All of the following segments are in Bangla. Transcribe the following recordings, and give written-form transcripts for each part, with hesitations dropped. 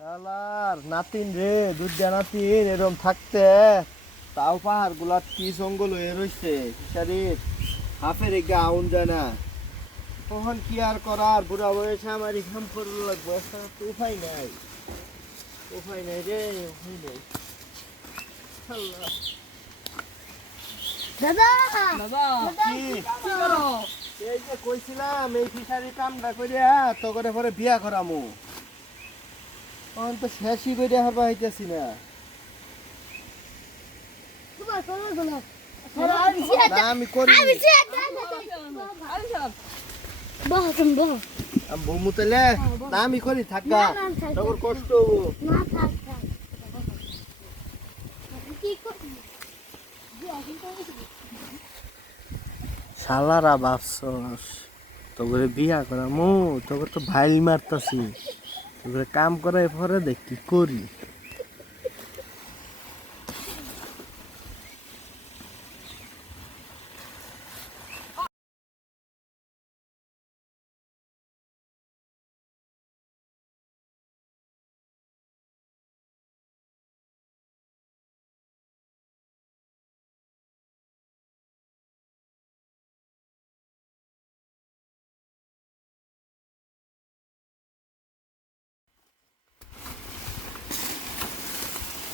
শালার নাতিন রে, দুধা নাতিন এরকম থাকতে তাও পাহাড় গুলা কি জঙ্গল হয়ে রয়েছে ফিশারির হাফের এগে আউন যায় না। তখন কি আর করার, বুড়া বয়সে আমার এখান করে লাগবো, একটা তো উপায় নাই, উপায় নাই রে, উপায় নেই। আল্লাহ। দাদা দাদা কি? কি করো? এই যে কইছিলাম এই ফিশারি কামটা করিয়া তো করে পরে বিয়া করামু, তখন তো শেষই করিয়া হারবা হইতেছি না। তোমার কোলে গুলো না আমি করি বহন বহ বমু তেলে, না আমি করি থাকা, না, থাক, তখন থাক। কষ্ট হবো। না থাক থাক কি করবি শালারা ভাবছস তোকে বিয়া করামু, তোকে তো ভাইল মারতাছি, তোকে কাম করার পরে দেখ কি করি।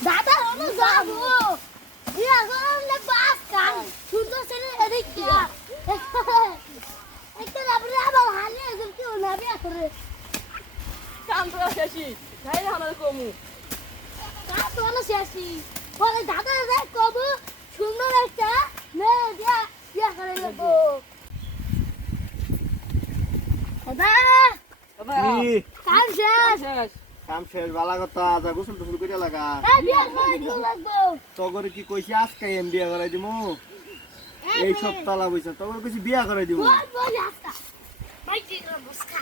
দাদা হলো যাবো ইয়া গরম না বাস কান সুন্দর ছেলে এদিকে একটা রাবড়ি আবার হালে এসব কি না বিয়া করে কাম করা শেষই তাই আমার কমু কা তো না শেষই বলে দাদা দাদা কব সুন্দর একটা নে দিয়া বিয়া করে লাগবো দাদা দাদা কি কাম শেষ শেষ কাম শেষ, বালা কথা, যা গোসল টোসল করে লাগা। এই বিয়া করে দিও লাগবো তগরে কি কইছি আজকে এম বিয়া করাই দিমু, এই সপ্তাহ লাভ হইছে, তগরে কইছি বিয়া করাই দিমু। বল বল আস্তা ভাই জি বস খা